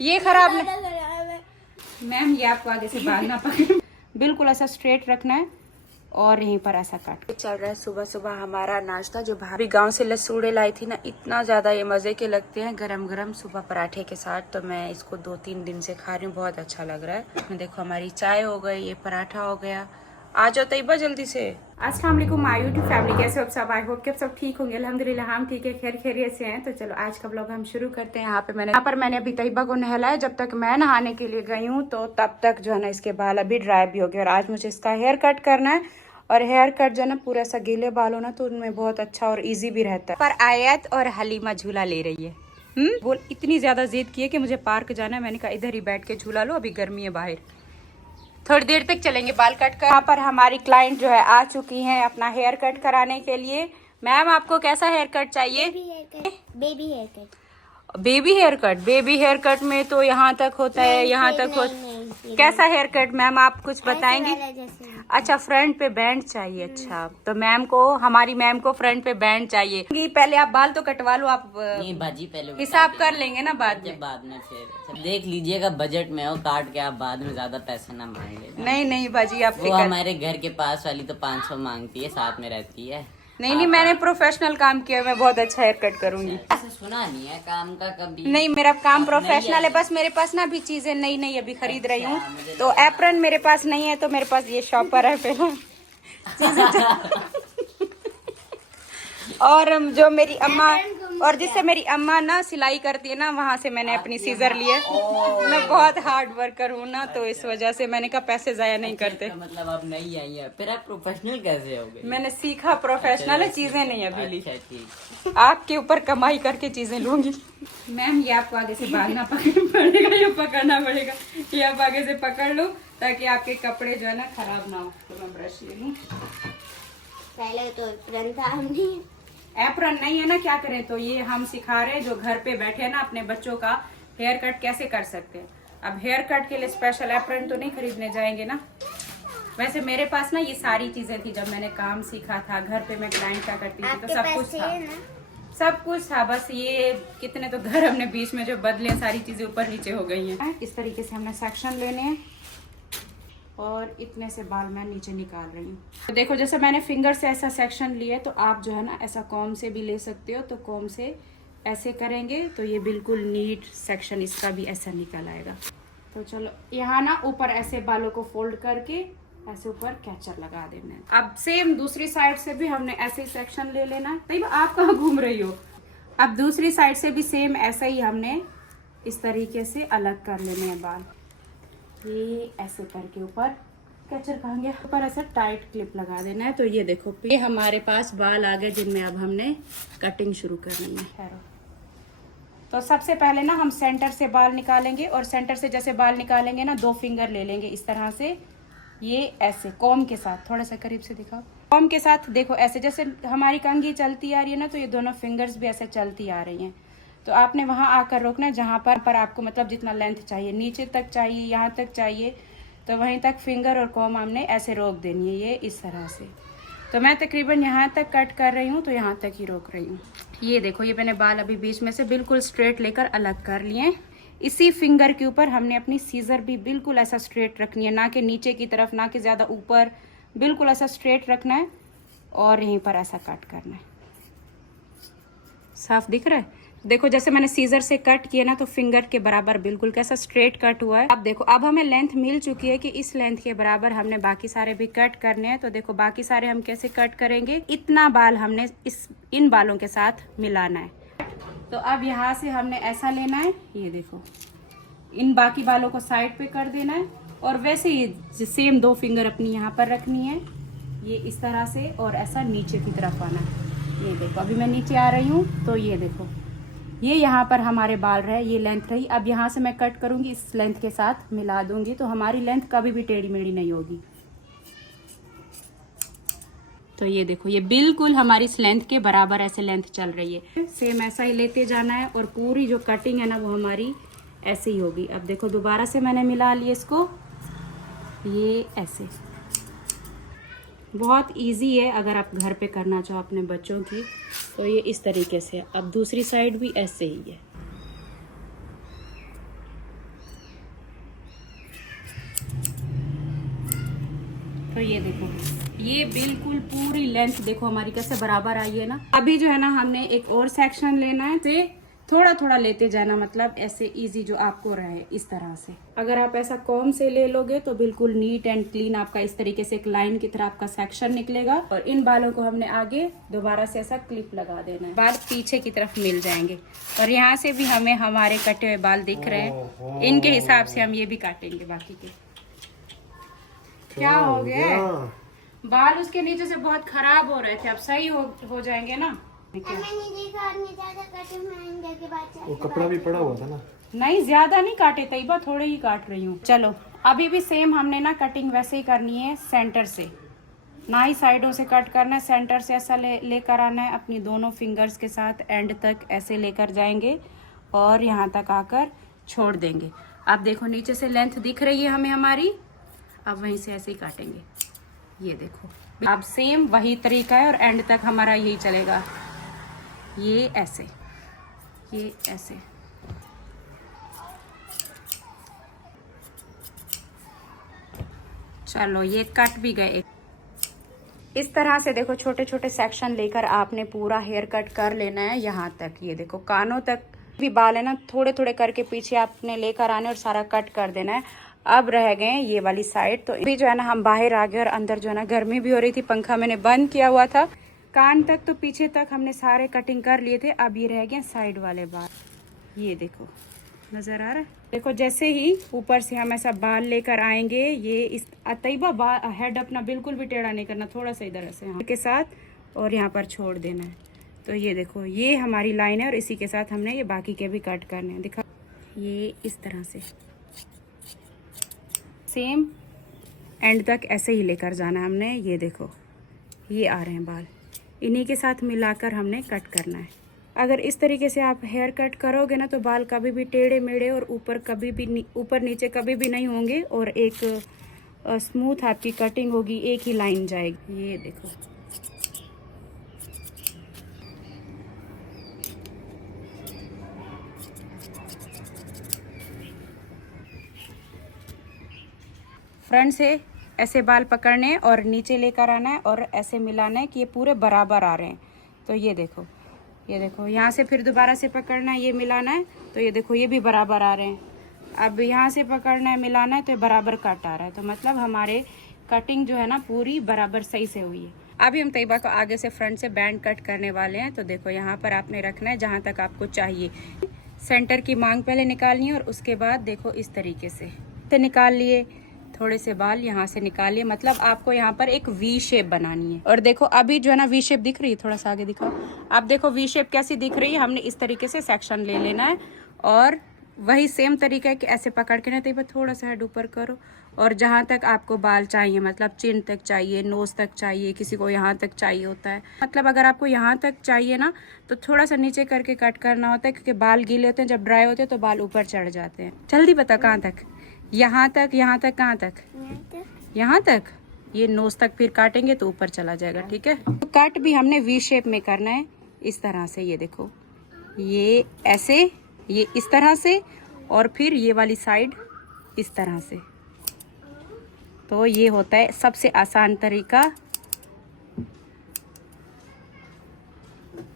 ये खराब नहीं मैम, ये आपको आगे से बाल ना पकड़े, बिल्कुल ऐसा स्ट्रेट रखना है और यहीं पर ऐसा काट। चल रहा है सुबह सुबह हमारा नाश्ता, जो भाभी गांव से लसूड़े लाई थी ना, इतना ज्यादा ये मजे के लगते हैं गरम गरम सुबह पराठे के साथ। तो मैं इसको 2-3 दिन से खा रही हूँ, बहुत अच्छा लग रहा है। देखो हमारी चाय हो गई, ये पराठा हो गया। आ जाओ तैयबा जल्दी से। अस्सलाम वालेकुम माय यूट्यूब फैमिली, कैसे हो आप सब? आई होप कि आप सब ठीक होंगे। अल्हम्दुलिल्लाह हम ठीक है, खैर खैरियत से हैं। तो चलो आज का ब्लॉग हम शुरू करते हैं। यहाँ पर मैंने अभी तैयबा को नहलाया। जब तक मैं नहाने के लिए गई हूँ तो तब तक जो है ना इसके बाल अभी ड्राई भी हो गए। और आज मुझे इसका हेयर कट करना है, और हेयर कट जो है ना पूरा सा गीले बाल हो ना तो उनमें बहुत अच्छा और इजी भी रहता है। पर आयत और हलीमा झूला ले रही है। बोल इतनी ज्यादा जिद की है कि मुझे पार्क जाना है। मैंने कहा इधर ही बैठ के झूला लो, अभी गर्मी है बाहर, थोड़ी देर तक चलेंगे बाल कट कर। यहाँ पर हमारी क्लाइंट जो है आ चुकी हैं अपना हेयर कट कराने के लिए। मैम आपको कैसा हेयर कट चाहिए? Baby haircut. Baby haircut? Baby haircut में तो यहाँ तक होता है, यहाँ तक होता। कैसा हेयर कट मैम आप कुछ बताएंगी? अच्छा फ्रंट पे बैंड चाहिए। अच्छा तो मैम को, हमारी मैम को फ्रंट पे बैंड चाहिए। पहले आप बाल तो कटवा लो, आप नहीं बाजी पहले हिसाब कर लेंगे ना बाद में फिर देख लीजिएगा, बजट में हो काट के आप बाद में ज्यादा पैसा ना मांग लेना। नहीं बाजी आप वो हमारे घर के पास वाली तो 500 मांगती है, साथ में रहती है। नहीं मैंने प्रोफेशनल काम किया, मैं बहुत अच्छा हेयर कट करूंगी। ऐसा सुना नहीं है काम का कभी। नहीं मेरा काम प्रोफेशनल है, बस मेरे पास ना अभी चीजें नई अभी खरीद रही हूँ। तो एप्रन मेरे पास नहीं है, तो मेरे पास ये शॉपर है पहले और जो मेरी अम्मा, और जिससे मेरी अम्मा ना सिलाई करती है ना, वहाँ से मैंने अपनी सीजर लिए। मैं बहुत हार्ड वर्कर हूँ ना, तो इस वजह से मैंने कहा पैसे जाया नहीं करते। मतलब आप नहीं आई है, फिर आप प्रोफेशनल कैसे हो गए? मैंने सीखा, प्रोफेशनल है, चीजें नहीं अभी ली। अच्छा ठीक। आपके ऊपर कमाई करके चीजें लूंगी। मैम ये आपको आगे से भागना पड़ेगा, ये पकड़ना पड़ेगा, ये आप आगे से पकड़ लो ताकि आपके कपड़े जो है ना खराब ना हो। तो मैं ब्रश ले लूँ। पहले तो एप्रन था, हमने एप्रन नहीं है ना, क्या करें। तो ये हम सिखा रहे हैं जो घर पे बैठे हैं ना, अपने बच्चों का हेयर कट कैसे कर सकते हैं। अब हेयर कट के लिए स्पेशल एप्रन तो नहीं खरीदने जाएंगे ना। वैसे मेरे पास ना ये सारी चीजें थी जब मैंने काम सीखा था। घर पे मैं क्लाइंट का करती थी तो सब कुछ था, सब कुछ था। बस ये कितने तो घर हमने बीच में जो बदले, सारी चीजें ऊपर नीचे हो गई हैं। इस तरीके से हमने सेक्शन लेने हैं और इतने से बाल मैं नीचे निकाल रही हूँ। तो देखो जैसे मैंने फिंगर से ऐसा सेक्शन लिया है, तो आप जो है ना ऐसा कॉम से भी ले सकते हो। तो कॉम से ऐसे करेंगे तो ये बिल्कुल नीट सेक्शन इसका भी ऐसा निकल आएगा। तो चलो यहाँ ना ऊपर ऐसे बालों को फोल्ड करके ऐसे ऊपर कैचर लगा देना है। अब सेम दूसरी साइड से भी हमने ऐसे सेक्शन ले लेना है। नहीं आप कहाँ घूम रही हो? अब दूसरी साइड से भी सेम ऐसा ही हमने इस तरीके से अलग कर लेने हैं बाल। ये ऐसे करके ऊपर कैचर कहाँ गया, ऊपर ऐसा टाइट क्लिप लगा देना है। तो ये देखो ये हमारे पास बाल आ गए जिनमें अब हमने कटिंग शुरू करनी है। तो सबसे पहले ना हम सेंटर से बाल निकालेंगे, और सेंटर से जैसे बाल निकालेंगे ना 2 फिंगर ले लेंगे इस तरह से, ये ऐसे कॉम के साथ। थोड़ा सा करीब से दिखाओ। कॉम के साथ देखो ऐसे जैसे हमारी कंघी चलती आ रही है ना, तो ये दोनों फिंगर्स भी ऐसे चलती आ रही हैं। तो आपने वहां आकर रोकना जहां पर आपको मतलब जितना लेंथ चाहिए, नीचे तक चाहिए, यहाँ तक चाहिए, तो वहीं तक फिंगर और कॉम हमने ऐसे रोक देनी है, ये इस तरह से। तो मैं तकरीबन यहाँ तक कट कर रही हूँ, तो यहाँ तक ही रोक रही हूँ। ये देखो ये मैंने बाल अभी बीच में से बिल्कुल स्ट्रेट लेकर अलग कर लिए। इसी फिंगर के ऊपर हमने अपनी सीजर भी बिल्कुल ऐसा स्ट्रेट रखनी है, ना कि नीचे की तरफ, ना कि ज्यादा ऊपर, बिल्कुल ऐसा स्ट्रेट रखना है और यहीं पर ऐसा कट करना है। साफ दिख रहा है? देखो जैसे मैंने सीजर से कट किया ना, तो फिंगर के बराबर बिल्कुल कैसा स्ट्रेट कट हुआ है। अब देखो अब हमें लेंथ मिल चुकी है कि इस लेंथ के बराबर हमने बाकी सारे भी कट करने हैं। तो देखो बाकी सारे हम कैसे कट करेंगे, इतना बाल हमने इन बालों के साथ मिलाना है। तो अब यहाँ से हमने ऐसा लेना है, ये देखो इन बाकी बालों को साइड पे कर देना है, और वैसे ही सेम 2 फिंगर अपनी यहाँ पर रखनी है, ये इस तरह से, और ऐसा नीचे की तरफ आना है। ये देखो अभी मैं नीचे आ रही हूँ, तो ये देखो ये यहाँ पर हमारे बाल रहे, ये लेंथ रही। अब यहाँ से मैं कट करूँगी, इस लेंथ के साथ मिला दूंगी, तो हमारी लेंथ कभी भी टेढ़ी मेढ़ी नहीं होगी। तो ये देखो ये बिल्कुल हमारी इस लेंथ के बराबर ऐसे लेंथ चल रही है। सेम ऐसा ही लेते जाना है, और पूरी जो कटिंग है ना वो हमारी ऐसे ही होगी। अब देखो दोबारा से मैंने मिला लिया इसको, ये ऐसे। बहुत इजी है अगर आप घर पे करना चाहो अपने बच्चों की, तो ये इस तरीके से। अब दूसरी साइड भी ऐसे ही है। देखो, ये बिल्कुल पूरी लेंथ देखो हमारी कैसे बराबर आई है ना। अभी जो है ना हमने एक और सेक्शन लेना है, से थोड़ा थोड़ा लेते जाना, मतलब ऐसे इजी जो आपको रहे इस तरह से। अगर आप ऐसा कॉम से ले लोगे तो बिल्कुल नीट एंड क्लीन आपका इस तरीके से एक लाइन की तरह आपका सेक्शन निकलेगा। और इन बालों को हमने आगे दोबारा से ऐसा क्लिप लगा देना है, बाल पीछे की तरफ मिल जाएंगे। और यहाँ से भी हमें हमारे कटे हुए बाल दिख रहे हैं, इनके हिसाब से हम ये भी काटेंगे बाकी के। क्या हो गया? बाल उसके नीचे से बहुत खराब हो रहे थे, अब सही हो जाएंगे ना। वो कपड़ा भी पड़ा हुआ था ना। नहीं ज्यादा नहीं काटे तैयबा, थोड़े ही काट रही हूँ। चलो अभी भी सेम हमने ना कटिंग वैसे ही करनी है, सेंटर से ना ही साइडों से कट करना है, सेंटर से ऐसा लेकर आना है। अपनी दोनों फिंगर्स के साथ एंड तक ऐसे लेकर जाएंगे और यहाँ तक आकर छोड़ देंगे। अब देखो नीचे से लेंथ दिख रही है हमें हमारी, अब वहीं से ऐसे ही काटेंगे। ये देखो अब सेम वही तरीका है और एंड तक हमारा यही चलेगा। ये ऐसे, ये ऐसे। चलो ये कट भी गए। इस तरह से देखो छोटे छोटे सेक्शन लेकर आपने पूरा हेयर कट कर लेना है यहाँ तक। ये देखो कानों तक भी बाल है ना, थोड़े थोड़े करके पीछे आपने लेकर आने और सारा कट कर देना है। अब रह गए ये वाली साइड, तो अभी जो है ना हम बाहर आ गए और अंदर जो है ना गर्मी भी हो रही थी, पंखा मैंने बंद किया हुआ था। कान तक तो पीछे तक हमने सारे कटिंग कर लिए थे, अब ये रह गए साइड वाले बाल। ये देखो नजर आ रहा है? देखो जैसे ही ऊपर से हम ऐसा बाल लेकर आएंगे, ये इस तैयबा हेड अपना बिल्कुल भी टेढ़ा नहीं करना, थोड़ा सा इधर ऐसे के साथ और यहाँ पर छोड़ देना है। तो ये देखो ये हमारी लाइन है और इसी के साथ हमने ये बाकी के भी कट करने हैं। दिखा, ये इस तरह से सेम एंड तक ऐसे ही लेकर जाना है हमने। ये देखो ये आ रहे हैं बाल, इन्हीं के साथ मिलाकर हमने कट करना है। अगर इस तरीके से आप हेयर कट करोगे ना तो बाल कभी भी टेढ़े मेढ़े और ऊपर कभी भी ऊपर नीचे कभी भी नहीं होंगे और एक स्मूथ आपकी कटिंग होगी, एक ही लाइन जाएगी। ये देखो फ्रंट से ऐसे बाल पकड़ने और नीचे लेकर आना है और ऐसे मिलाना है कि ये पूरे बराबर आ रहे हैं। तो ये देखो यहाँ से फिर दोबारा से पकड़ना है, ये मिलाना है, तो ये देखो ये भी बराबर आ रहे हैं। अब यहाँ से पकड़ना है, मिलाना है, तो ये बराबर कट आ रहा है। तो मतलब हमारे कटिंग जो है ना पूरी बराबर सही से हुई है। अभी हम तैयबा को आगे से फ्रंट से बैंड कट करने वाले हैं। तो देखो यहाँ पर आपने रखना है जहाँ तक आपको चाहिए। सेंटर की मांग पहले निकालनी है और उसके बाद देखो इस तरीके से निकाल लिए, थोड़े से बाल यहाँ से निकालिए, मतलब आपको यहाँ पर एक वी शेप बनानी है। और देखो अभी जो है ना वी शेप दिख रही है, थोड़ा सा आगे दिखाओ। अब देखो वी शेप कैसी दिख रही है, हमने इस तरीके से सेक्शन ले लेना है और वही सेम तरीका है कि ऐसे पकड़ के ना तो थोड़ा सा हेड ऊपर करो और जहाँ तक आपको बाल चाहिए, मतलब चिन तक चाहिए, नोज तक चाहिए, किसी को यहाँ तक चाहिए होता है। मतलब अगर आपको यहाँ तक चाहिए ना तो थोड़ा सा नीचे करके कट करना होता है, क्योंकि बाल गीले होते हैं, जब ड्राई होते हैं तो बाल ऊपर चढ़ जाते हैं। जल्दी बता कहाँ तक? यहाँ तक, यहाँ तक, कहाँ तक? यहाँ तक। ये नोज तक फिर काटेंगे तो ऊपर चला जाएगा, ठीक है? तो कट भी हमने वी शेप में करना है, इस तरह से। ये देखो ये ऐसे, ये इस तरह से और फिर ये वाली साइड इस तरह से। तो ये होता है सबसे आसान तरीका।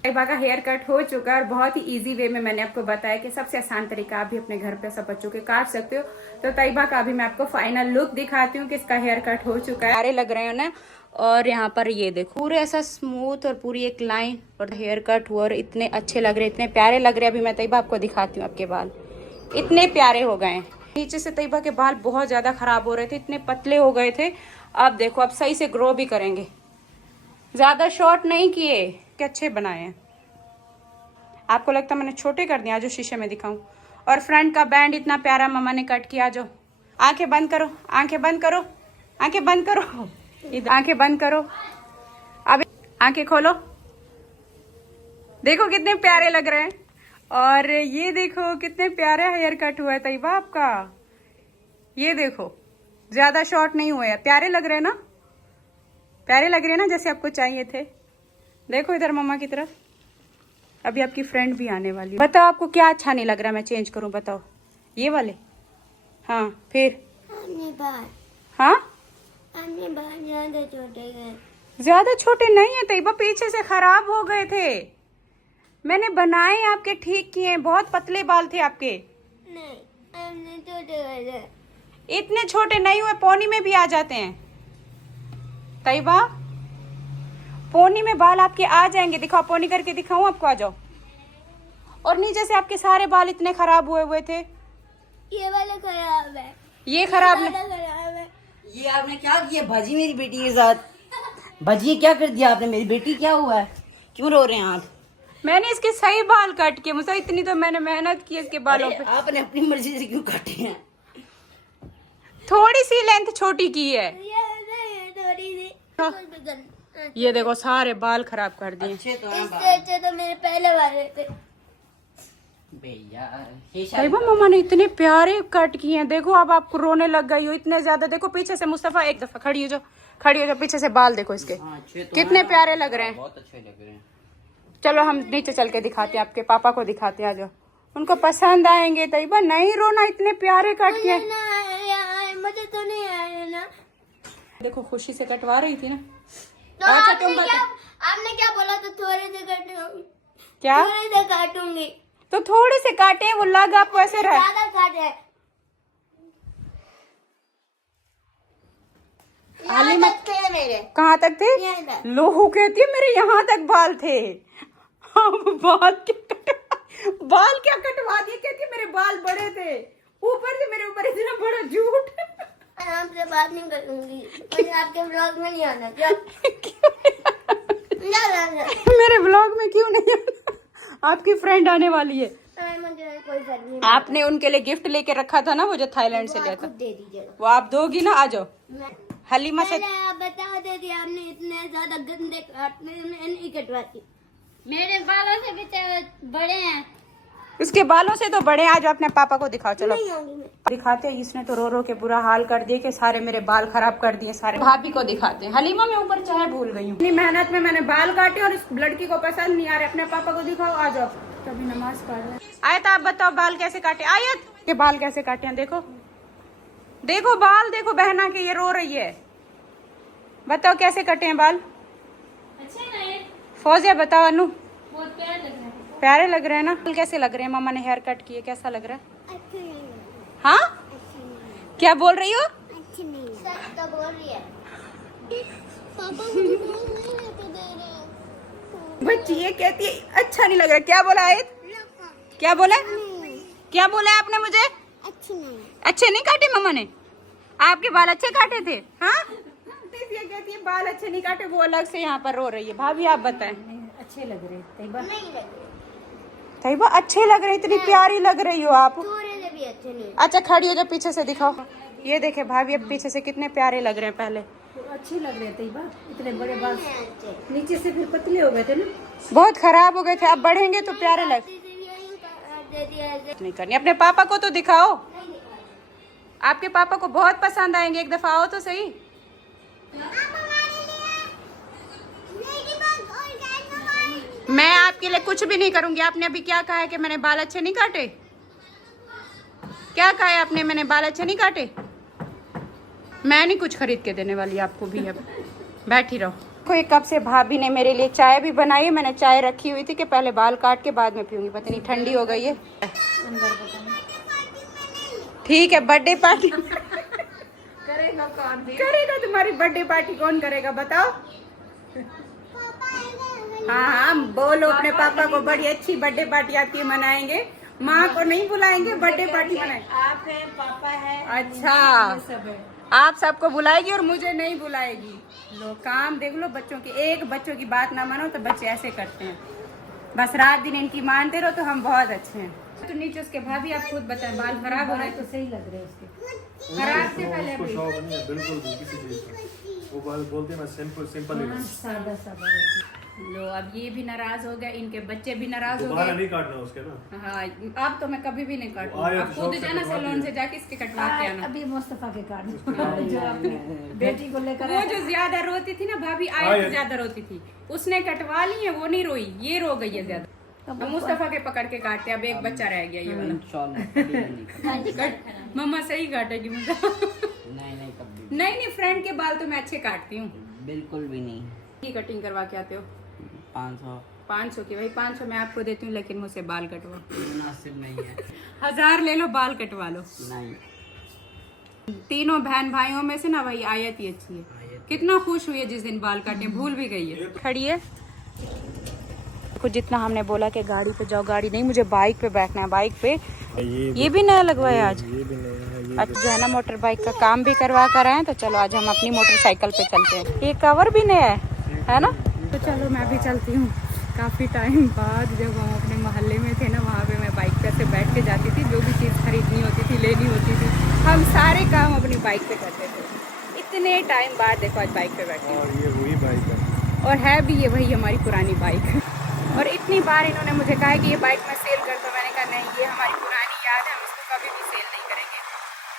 तैयबा का हेयर कट हो चुका है और बहुत ही इजी वे में मैंने आपको बताया कि सबसे आसान तरीका आप भी अपने घर पे सब बच्चों के काट सकते हो। तो तैयबा का अभी मैं आपको फाइनल लुक दिखाती हूँ कि इसका हेयर कट हो चुका है। सारे लग रहे हो ना, और यहाँ पर ये देखो पूरे ऐसा स्मूथ और पूरी एक लाइन और हेयर कट हुआ और इतने अच्छे लग रहे, इतने प्यारे लग रहे। अभी मैं तैयबा आपको दिखाती हूँ, आपके बाल इतने प्यारे हो गए। नीचे से तैयबा के बाल बहुत ज्यादा खराब हो रहे थे, इतने पतले हो गए थे। अब देखो अब सही से ग्रो भी करेंगे, ज्यादा शॉर्ट नहीं किए, कि अच्छे बनाए हैं। आपको लगता है मैंने छोटे कर दिए? जो शीशे में दिखाऊं। और फ्रंट का बैंड इतना प्यारा मम्मा ने कट किया। जो आंखें बंद करो, आंखें बंद करो, आंखें बंद करो, इधर आंखें बंद करो, अब आंखें खोलो। देखो कितने प्यारे लग रहे हैं। और ये देखो कितने प्यारे हेयर कट हुआ है तैयबा आपका। ये देखो ज्यादा शॉर्ट नहीं हुए, प्यारे लग रहे हैं ना, प्यारे लग रहे हैं ना, जैसे आपको चाहिए थे। देखो इधर मम्मा की तरफ। अभी आपकी फ्रेंड भी आने वाली है। बताओ आपको क्या अच्छा नहीं लग रहा, मैं चेंज करूं? बताओ। ये वाले? हाँ फिर? अपने बाल। हाँ हमने बाल ज्यादा छोटे गए। ज्यादा छोटे नहीं है तैयबा, पीछे से खराब हो गए थे। मैंने बनाए आपके, ठीक किए। बहुत पतले बाल थे आपके। नहीं, हमने छोटे गए थे। इतने छोटे नहीं हुए, पोनी में भी आ जाते हैं तैयबा। पोनी में बाल आपके आ जाएंगे। दिखाओ, पोनी करके दिखाऊं आपको, आ जाओ। और नीचे से आपके सारे बाल इतने खराब हुए थे। ये वाला खराब है, ये खराब वाला नहीं। खराब है। ये आपने क्या किया भाजी मेरी बेटी के साथ? भाजी ये क्या कर दिया आपने? मेरी बेटी क्या हुआ है? क्यों रो रहे हैं आप? मैंने इसके सही बाल कट किए मुझे, इतनी तो मैंने मेहनत की इसके बालों अरे, पे। आपने अपनी मर्जी से क्यों काटे हैं? थोड़ी सी लेंथ छोटी की है। ये थोड़ी सी हाँ। कुछ भी कर- ये देखो सारे बाल खराब कर दिए। अच्छे तो हैं इससे बाल। अच्छे तो मेरे पहले वाले थे। भैया ये तैयबा मम्मा ने इतने प्यारे कट किए हैं। देखो अब आपको रोने लग गई हो इतने ज्यादा। देखो पीछे से मुस्तफा, एक दफा खड़ी हो जाओ, खड़ी हो जाओ। पीछे से बाल देखो इसके हाँ, अच्छे तो कितने हैं। प्यारे लग रहे हैं। बहुत अच्छे लग रहे हैं। चलो हम नीचे चल के दिखाते हैं, आपके पापा को दिखाते हैं। आ जाओ, उनको पसंद आएंगे। तैयबा नहीं रोना, इतने प्यारे कट किए। ना आए, मुझे तो नहीं आए ना। देखो खुशी से कटवा रही थी ना। तो अच्छा, आपने तुम बता। आपने क्या बोला? तो थोड़े से काटूंगी, क्या? थोड़े से काटूंगी। तो थोड़े से काटे, वो लग आपको ऐसे रहे। ज्यादा काटे। हाली यहाँ तक थे मेरे। कहाँ तक थे? यहाँ तक। लोहू कहती है मेरे यहाँ तक बाल थे। अब बाल क्या कटवा दिए? कहती है मेरे बाल बड़े थे, ऊपर से मेरे ऊपर इतना बड़ा झूठ। मैं आपसे बात नहीं करूंगी, मुझे आपके ब्लॉग में नहीं आना। क्या? मेरे ब्लॉग में क्यों नहीं आना? आपकी फ्रेंड आने वाली है। मुझे कोई फर्क नहीं। आपने उनके लिए गिफ्ट लेके रखा था ना, वो जो थाईलैंड से लिया था, दे दीजिए। वो आप दोगी ना? आ जाओ। मैं हलीमा से पहले आप बता देती, आपने इतने ज्यादा गंदे काटने मैं नहीं कटवाती। मेरे बालों से भी तो बड़े हैं। उसके बालों से तो बड़े। आज अपने पापा को दिखाओ। चलो नहीं आऊंगी मैं। दिखाते हैं। इसने तो रो रो के बुरा हाल कर दिया कि सारे मेरे बाल खराब कर दिए सारे। भाभी को दिखाते हैं। हलीमा मैं ऊपर चाय भूल गई हूँ। इतनी मेहनत में मैंने बाल काटे और इस लड़की को पसंद नहीं आ रहा। अपने पापा को दिखाओ। आ जाओ, तभी नमाज पढ़ रहे। आयत आप बताओ बाल कैसे काटे? आयत के बाल कैसे काटे हैं? देखो देखो बाल देखो, बहना के ये रो रही है। बताओ कैसे कटे हैं बाल? अच्छे नहीं, फौजिया बताओ। अनु बहुत प्यारे लग रहे हैं। प्यारे लग रहे हैं ना? बाल कैसे लग रहे हैं? मम्मा ने हेयर कट किए, कैसा लग रहा है? अच्छे नहीं लग हाँ, अच्छे नहीं क्या बोल रही हो? अच्छे नहीं सच तो बोल रही है। पापा मुझे बोल नहीं लेते दे रहे। बच्ची ये कहती है अच्छा नहीं लग रहा। क्या बोला आयत? क्या बोला? क्या बोला है आपने मुझे? अच्छे नहीं। अच्छे नहीं काटे मम्मा ने? आपके बाल अच्छे काटे थे? हाँ, ये कहती है बाल अच्छे नहीं काटे, वो अलग से यहाँ पर रो रही है। भाभी आप बताएं। अच्छे लग रहे तैयबा? नहीं लग रहे। तैयबा अच्छे लग रहे, इतनी प्यारी लग रही हो आप। थोड़े से भी अच्छे नहीं। अच्छा खड़ी हो जाओ, पीछे से दिखाओ। ये देखे भाभी अब पीछे से कितने प्यारे लग रहे हैं। पहले अच्छे लग रहे थे बा, इतने बड़े बाल अच्छे नीचे से फिर पतले हो गए थे ना। बहुत खराब हो गए थे, अब बढ़ेंगे तो प्यारे लग। दे दिया ऐसे। नहीं करनी। अपने पापा को तो दिखाओ, आपके पापा को बहुत पसंद आएंगे। एक दफा आओ तो सही। मैं आपके लिए कुछ भी नहीं करूंगी। आपने अभी क्या कहा है कि मैंने बाल अच्छे नहीं काटे? क्या कहा है आपने? मैंने बाल अच्छे नहीं काटे? मैं नहीं कुछ खरीद के देने वाली आपको भी। अब बैठी रहो। कोई कब से भाभी ने मेरे लिए चाय भी बनाई है। मैंने चाय रखी हुई थी कि पहले बाल काट के बाद में पीऊंगी। पता नहीं ठंडी हो गई है। ठीक है, बर्थडे पार्टी करेगा कौन? करेगा? तुम्हारी बर्थडे पार्टी कौन करेगा बताओ? हाँ हाँ बोलो अपने पापा को, बड़ी अच्छी बर्थडे पार्टी आपकी मनाएंगे। माँ को नहीं बुलाएंगे, बर्थडे पार्टी मनाएंगे। आप है, पापा है, अच्छा, सब है। आप सबको बुलाएगी और मुझे नहीं बुलाएगी। लो काम देख लो बच्चों की। एक बच्चों की बात ना मानो तो बच्चे ऐसे करते हैं। बस रात दिन इनकी मानते रहो तो हम बहुत अच्छे हैं। तो नीचे उसके भाभी आप खुद बताएं, बाल खराब हो रहे तो सही लग रहे हैं उसके। खराब से पहले उसको अभी। शौक नहीं है बिल्कुल भी किसी चीज का। वो बाल बोलते हैं मैं सिंपल ही बस। सादा सादा रहती है। लो अब ये भी नाराज हो गए, इनके बच्चे भी नाराज हो दोबारा गए। नहीं काटना उसके ना। हाँ अब तो मैं कभी भी नहीं काटूंगी। आया अब तो खुद शौक से जाना कटवा सैलून से जाके इसके कटवा के आना। अभी मुस्तफा के कार्ड जो आपने बेटी को लेकर वो आए जो ज्यादा रोती थी ना भाभी, आया तो ज्यादा रोती थी, उसने कटवा ली है, वो नहीं रोई, ये रो गई है ज्यादा। अब मुस्तफा के पकड़ के काटते, अब एक बच्चा रह गया ये वाला। इंशाल्लाह कभी नहीं मम्मा सही काटेगी मुझे। नहीं कभी नहीं फ्रंट के बाल तो मैं अच्छे काटती हूँ। बिल्कुल भी नहीं। की कटिंग करवा के आते हो? 500 की। भाई 500 मैं आपको देती हूँ, लेकिन मुझसे बाल कटवा। मुनासिब नहीं है। 1000 ले लो, बाल कटवा लो। नहीं। तीनों बहन भाइयों में से ना भाई आयत ही अच्छी है। कितना खुश हुई है जिस दिन बाल काटे, भूल भी गई है। खड़ी है कुछ, जितना हमने बोला कि गाड़ी पे जाओ, गाड़ी नहीं, मुझे बाइक पे बैठना है। बाइक पे ये भी नया लगवाया आज। अब जो है ना मोटर बाइक का काम भी करवा कर आए हैं, तो चलो आज हम अपनी मोटरसाइकिल पे चलते हैं। ये कवर भी नया है ना? तो चलो मैं भी चलती हूँ। काफ़ी टाइम बाद जब हम अपने मोहल्ले में थे ना, वहाँ पे मैं बाइक पे से बैठ के जाती थी। जो भी चीज़ खरीदनी होती थी, लेनी होती थी, हम सारे काम अपनी बाइक पे करते थे। इतने टाइम बाद देखो आज बाइक पे बैठे हैं। और ये वही बाइक है, और है भी ये वही हमारी पुरानी बाइक। और इतनी बार इन्होंने मुझे कहा है कि ये बाइक मैं सेल कर दूँ। मैंने कहा नहीं, ये हमारी पुरानी याद है, हम इसको कभी भी सेल नहीं करेंगे।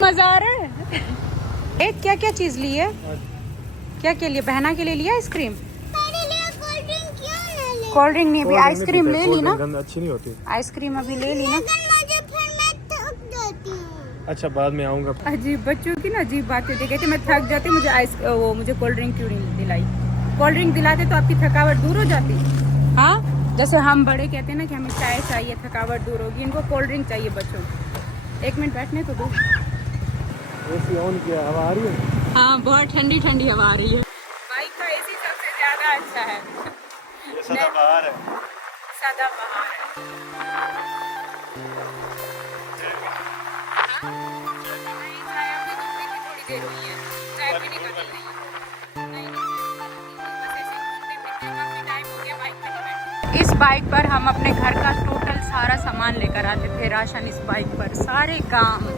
मज़ा आ रहा है। एक क्या क्या चीज़ ली है? क्या क्या लिए? बहना के लिए लिया आइसक्रीम? कोल्ड ड्रिंक नहीं, अभी आइसक्रीम ले ली ना। अच्छी नहीं होती आइसक्रीम अभी ले ली ना। अच्छा बाद में आऊँगा। अजीब बच्चों की ना अजीब बातें देखे थे। मैं थक जाती, मुझे कोल्ड ड्रिंक क्यों नहीं दिलाई? कोल्ड ड्रिंक दिलाते तो आपकी थकावट दूर हो जाती। हाँ, जैसे हम बड़े कहते हैं ना कि हमें चाय चाहिए, थकावट दूर होगी, इनको कोल्ड ड्रिंक चाहिए बच्चों को। 1 मिनट बैठने तो दो। एसी ऑन किया, हवा आ रही है? हाँ, बहुत ठंडी ठंडी हवा आ रही है। बाइक का एसी सबसे ज्यादा अच्छा है। ये सदाबहार है। सदाबहार है। नहीं, चाय अभी तो पी के थोड़ी देर हुई है। चाय पीने का दिल नहीं है। नहीं, बस ऐसे घूमते फिरते काफी टाइम हो गया बाइक पे बैठे। इस बाइक पर हम अपने घर का टोटल सारा सामान लेकर आते थे। राशन इस बाइक पर, सारे काम।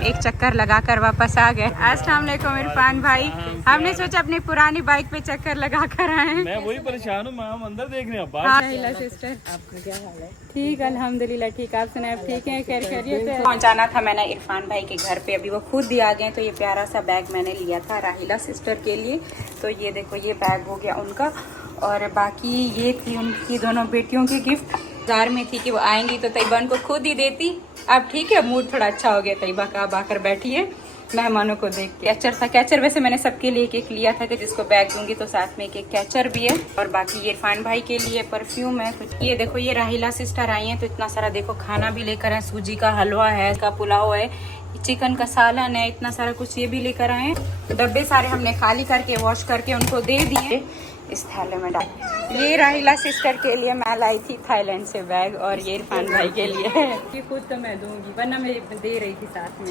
एक चक्कर लगाकर वापस आ गए। अस्सलाम वालेकुम इरफान भाई। हमने सोचा अपनी पुरानी बाइक पे चक्कर लगा कर आए। मैं वही परेशान हूँ, मैं अंदर देख रहे हैं। हाँ सिस्टर, आपका क्या हाल है? ठीक, अल्हम्दुलिल्लाह ठीक। आप सुनाए, आप ठीक हैं? खैरियत है? पहुँचाना था मैंने इरफान भाई के घर पे, अभी वो खुद भी आ गए। तो ये प्यारा सा बैग मैंने लिया था राहिला सिस्टर के लिए। तो ये देखो, ये बैग हो गया उनका। और बाकी ये थी उनकी दोनों बेटियों की गिफ्ट। बाजार में थी कि वो आएंगी तो तैयबा उनको खुद ही देती। अब ठीक है, मूड थोड़ा अच्छा हो गया। तैयबा का अब आकर बैठी है मेहमानों को देख के। कैचर था, कैचर वैसे मैंने सबके लिए एक लिया था कि जिसको बैग दूंगी तो साथ में एक कैचर भी है। और बाकी ये इरफान भाई के लिए परफ्यूम है कुछ। ये देखो, ये राहिला सिस्टर आई हैं तो इतना सारा देखो खाना भी लेकर आए। सूजी का हलवा है, इसका पुलाव है, चिकन का सालन है, इतना सारा कुछ ये भी लेकर आए। डब्बे सारे हमने खाली करके वॉश करके उनको दे दिए, इस थैले में डाल। ये राहिला सिस्टर के लिए मैं लाई थी थाईलैंड से बैग, और ये इरफान भाई के लिए है। ये खुद तो मैं दूंगी, वरना मैं दे रही थी साथ में।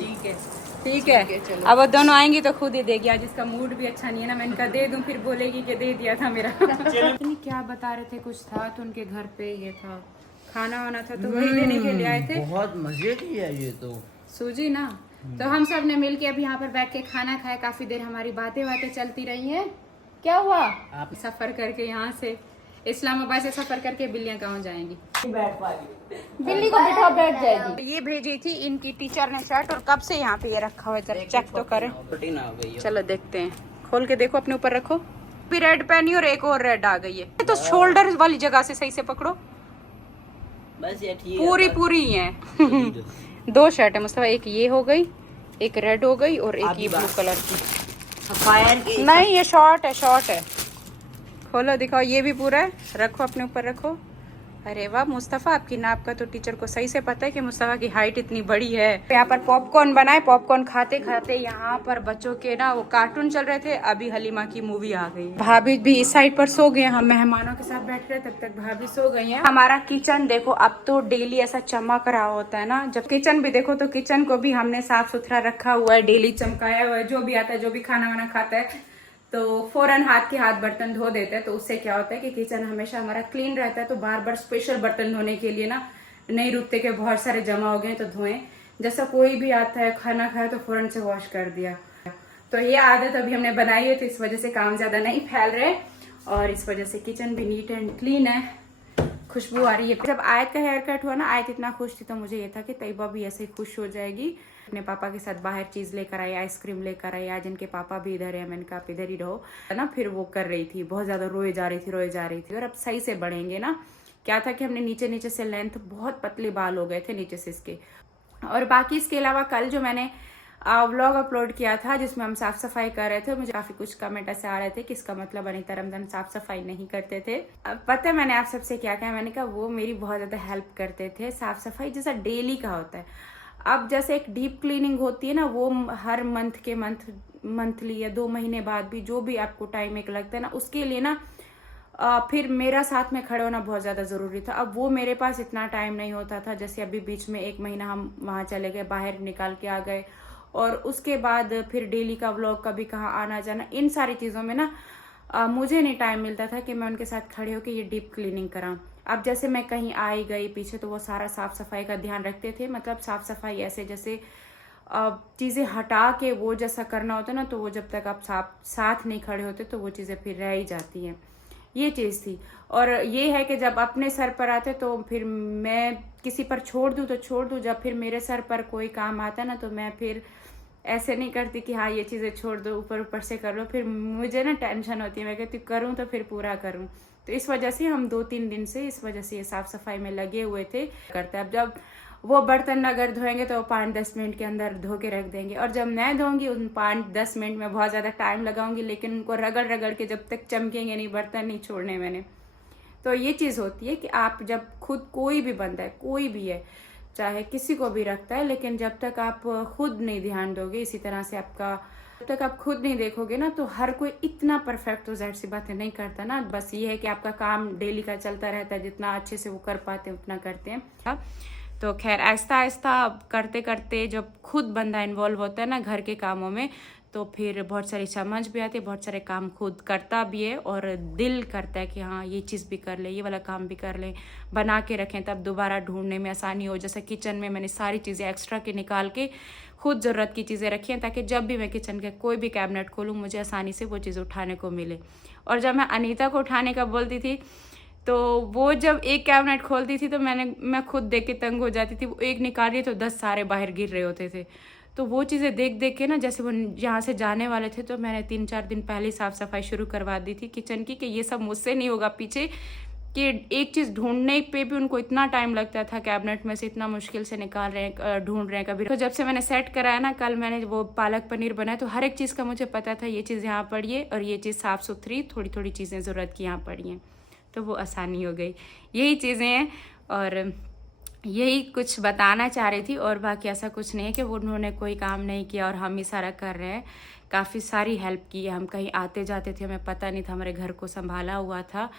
ठीक है चलो। अब वो दोनों आएंगी तो खुद ही देगी। आज इसका मूड भी अच्छा नहीं है ना, मैं इनका दे दूं फिर बोलेगी कि दे दिया था मेरा। क्या बता रहे थे, कुछ था तो उनके घर पे ये था, खाना वाना था तो वही लेने के लिए आए थे। बहुत मजे की है ये तो सूजी ना। तो हम सब ने मिलके अब यहाँ पर बैठ के खाना खाया। काफी देर हमारी बातें चलती रही हैं। क्या हुआ? आप सफर करके यहाँ से इस्लामाबाद से सफर करके बिल्लियाँ कहाँ जाएंगी? बिल्ली को बिठा बैठ जाएगी। ये भेजी थी इनकी टीचर ने शर्ट, और कब से यहाँ पे ये रखा हुआ है, चेक तो करें। चलो देखते हैं, खोल के देखो, अपने ऊपर रखो। भी रेड पहनी और एक और रेड आ गई है। तो शोल्डर वाली जगह से सही से पकड़ो। बस ये ठीक पूरी है। 2 शर्ट है मुस्तफा, एक ये हो गई, एक रेड हो गई, और एक ये ब्लू कलर की। नहीं, ये शॉर्ट है। खोलो दिखाओ, ये भी पूरा है। रखो अपने ऊपर रखो। अरे वाह मुस्तफ़ा, आपकी नाप का तो टीचर को सही से पता है कि मुस्तफ़ा की हाइट इतनी बड़ी है। यहाँ पर पॉपकॉर्न बनाए, पॉपकॉर्न खाते खाते यहाँ पर बच्चों के ना वो कार्टून चल रहे थे। अभी हलीमा की मूवी आ गई। भाभी भी इस साइड पर सो गए, हम मेहमानों के साथ बैठ रहे, तब तक भाभी सो गई हैं। हमारा किचन देखो, अब तो डेली ऐसा चमक रहा होता है ना। जब किचन भी देखो तो किचन को भी हमने साफ सुथरा रखा हुआ है, डेली चमकाया हुआ है। जो भी आता है, जो भी खाना वाना खाता है तो फौरन हाथ बर्तन धो देते हैं। तो उससे क्या होता है कि किचन हमेशा हमारा क्लीन रहता है। तो बार बार स्पेशल बर्तन धोने के लिए ना नहीं रुकते कि बहुत सारे जमा हो गए तो धोएं। जैसा कोई भी आता है खाना खाया तो फौरन से वॉश कर दिया। तो ये आदत अभी हमने बनाई है, तो इस वजह से काम ज्यादा नहीं फैल रहे और इस वजह से किचन भी नीट एंड क्लीन है। खुशबू आ रही है। जब आयत का हेयर कट हुआ ना, आयत इतना खुश थी तो मुझे ये था कि तैयबा भी ऐसे खुश हो जाएगी। अपने पापा के साथ बाहर चीज़ लेकर आई, आइसक्रीम लेकर आई। आज इनके पापा भी इधर है, मैंने कहा आप इधर ही रहो ना। फिर वो कर रही थी, बहुत ज़्यादा रोए जा रही थी। और अब सही से बढ़ेंगे ना। क्या था कि हमने नीचे से लेंथ, बहुत पतले बाल हो गए थे नीचे से इसके। और बाकी इसके अलावा कल जो मैंने व्लॉग अपलोड किया था जिसमें हम साफ सफाई कर रहे थे, मुझे काफी कुछ कमेंट ऐसे आ रहे थे कि इसका मतलब अनीता रमजान साफ सफाई नहीं करते थे। अब पता है मैंने आप सबसे क्या कहा, मैंने कहा वो मेरी बहुत ज्यादा हेल्प करते थे। साफ सफाई जैसा डेली का होता है। अब जैसे एक डीप क्लीनिंग होती है ना, वो हर मंथली या 2 महीने बाद भी जो भी आपको टाइम एक लगता है ना, उसके लिए ना फिर मेरा साथ में खड़े होना बहुत ज़्यादा ज़रूरी था। अब वो मेरे पास इतना टाइम नहीं होता था। जैसे अभी बीच में 1 महीना हम वहाँ चले गए, बाहर निकाल के आ गए, और उसके बाद फिर डेली का व्लॉग, कभी कहाँ आना जाना, इन सारी चीज़ों में ना मुझे नहीं टाइम मिलता था कि मैं उनके साथ खड़े होकर ये डीप क्लीनिंग कराऊं। अब जैसे मैं कहीं आई गई पीछे तो वो सारा साफ सफाई का ध्यान रखते थे। मतलब साफ सफाई ऐसे जैसे चीज़ें हटा के वो जैसा करना होता है ना, तो वो जब तक आप साथ नहीं खड़े होते तो वो चीज़ें फिर रह ही जाती हैं। ये चीज़ थी। और ये है कि जब अपने सर पर आते तो फिर मैं किसी पर छोड़ दूँ तो छोड़ दूँ, जब फिर मेरे सर पर कोई काम आता है ना तो मैं फिर ऐसे नहीं करती कि हाँ ये चीज़ें छोड़ दो, ऊपर से कर लो। फिर मुझे ना टेंशन होती है, मैं कहती करूँ तो फिर पूरा करूँ। तो इस वजह से हम 2-3 दिन से इस वजह से ये साफ़ सफाई में लगे हुए थे करते। अब जब वो बर्तन अगर धोएंगे तो 5-10 मिनट के अंदर धो के रख देंगे, और जब मैं धोऊंगी उन 5-10 मिनट में बहुत ज़्यादा टाइम लगाऊंगी, लेकिन उनको रगड़ के जब तक चमकेंगे नहीं बर्तन नहीं छोड़ने मैंने। तो ये चीज़ होती है कि आप जब खुद, कोई भी बंदा है, कोई भी है, चाहे किसी को भी रखता है, लेकिन जब तक आप खुद नहीं ध्यान दोगे, इसी तरह से जब तक आप खुद नहीं देखोगे ना, तो हर कोई इतना परफेक्ट तो ज़ाहिर सी बात है नहीं करता ना। बस ये है कि आपका काम डेली का चलता रहता है, जितना अच्छे से वो कर पाते हैं उतना करते हैं। तो खैर आहिस्ता आहिस्ता करते करते जब खुद बंदा इन्वॉल्व होता है ना घर के कामों में, तो फिर बहुत सारी समझ भी आती है, बहुत सारे काम खुद करता भी है, और दिल करता है कि हाँ ये चीज़ भी कर ले, ये वाला काम भी कर ले, बना के रखें तब दोबारा ढूंढने में आसानी हो। जैसे किचन में मैंने सारी चीज़ें एक्स्ट्रा के निकाल के खुद ज़रूरत की चीज़ें रखी हैं, ताकि जब भी मैं किचन के कोई भी कैबिनेट खोलूँ मुझे आसानी से वो चीज़ उठाने को मिले। और जब मैं अनीता को उठाने का बोलती थी तो वो जब एक कैबिनेट खोलती थी तो मैं खुद देख के तंग हो जाती थी। वो एक निकाल रही तो 10 सारे बाहर गिर रहे होते थे। तो वो चीज़ें देख के ना, जैसे वो यहाँ से जाने वाले थे तो मैंने 3-4 दिन पहले साफ़ सफाई शुरू करवा दी थी किचन की, कि ये सब मुझसे नहीं होगा पीछे, कि एक चीज़ ढूंढने पे भी उनको इतना टाइम लगता था, कैबिनेट में से इतना मुश्किल से निकाल रहे हैं, ढूंढ रहे हैं कभी। तो जब से मैंने सेट कराया ना, कल मैंने वो पालक पनीर बनाया, तो हर एक चीज़ का मुझे पता था ये चीज़ यहाँ पड़ी है और ये चीज़ साफ़ सुथरी थोड़ी थोड़ी चीज़ें ज़रूरत की यहाँ पड़ी हैं, तो वो आसानी हो गई। यही चीज़ें हैं और यही कुछ बताना चाह रही थी, और बाकी ऐसा कुछ नहीं है कि वो उन्होंने कोई काम नहीं किया और हम ही सारा कर रहे हैं। काफ़ी सारी हेल्प की है। हम कहीं आते जाते थे, हमें पता नहीं था, हमारे घर को संभाला हुआ था,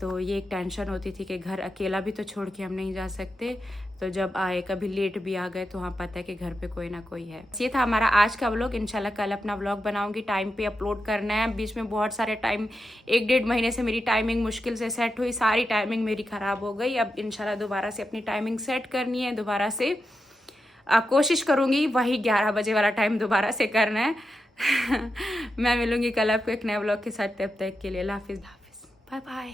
तो ये एक टेंशन होती थी कि घर अकेला भी तो छोड़ के हम नहीं जा सकते। तो जब आए, कभी लेट भी आ गए, तो हाँ पता है कि घर पे कोई ना कोई है। ये था हमारा आज का व्लॉग। इंशाल्लाह कल अपना व्लॉग बनाऊंगी, टाइम पे अपलोड करना है। बीच में बहुत सारे टाइम, 1-1.5 महीने से मेरी टाइमिंग मुश्किल से सेट हुई, सारी टाइमिंग मेरी ख़राब हो गई। अब इंशाल्लाह दोबारा से अपनी टाइमिंग सेट करनी है, दोबारा से कोशिश करूँगी वही 11 बजे वाला टाइम दोबारा से करना है। मैं मिलूँगी कल आपको एक नए व्लॉग के साथ, तब तक के लिए अल्लाह हाफिज़, बाय बाय।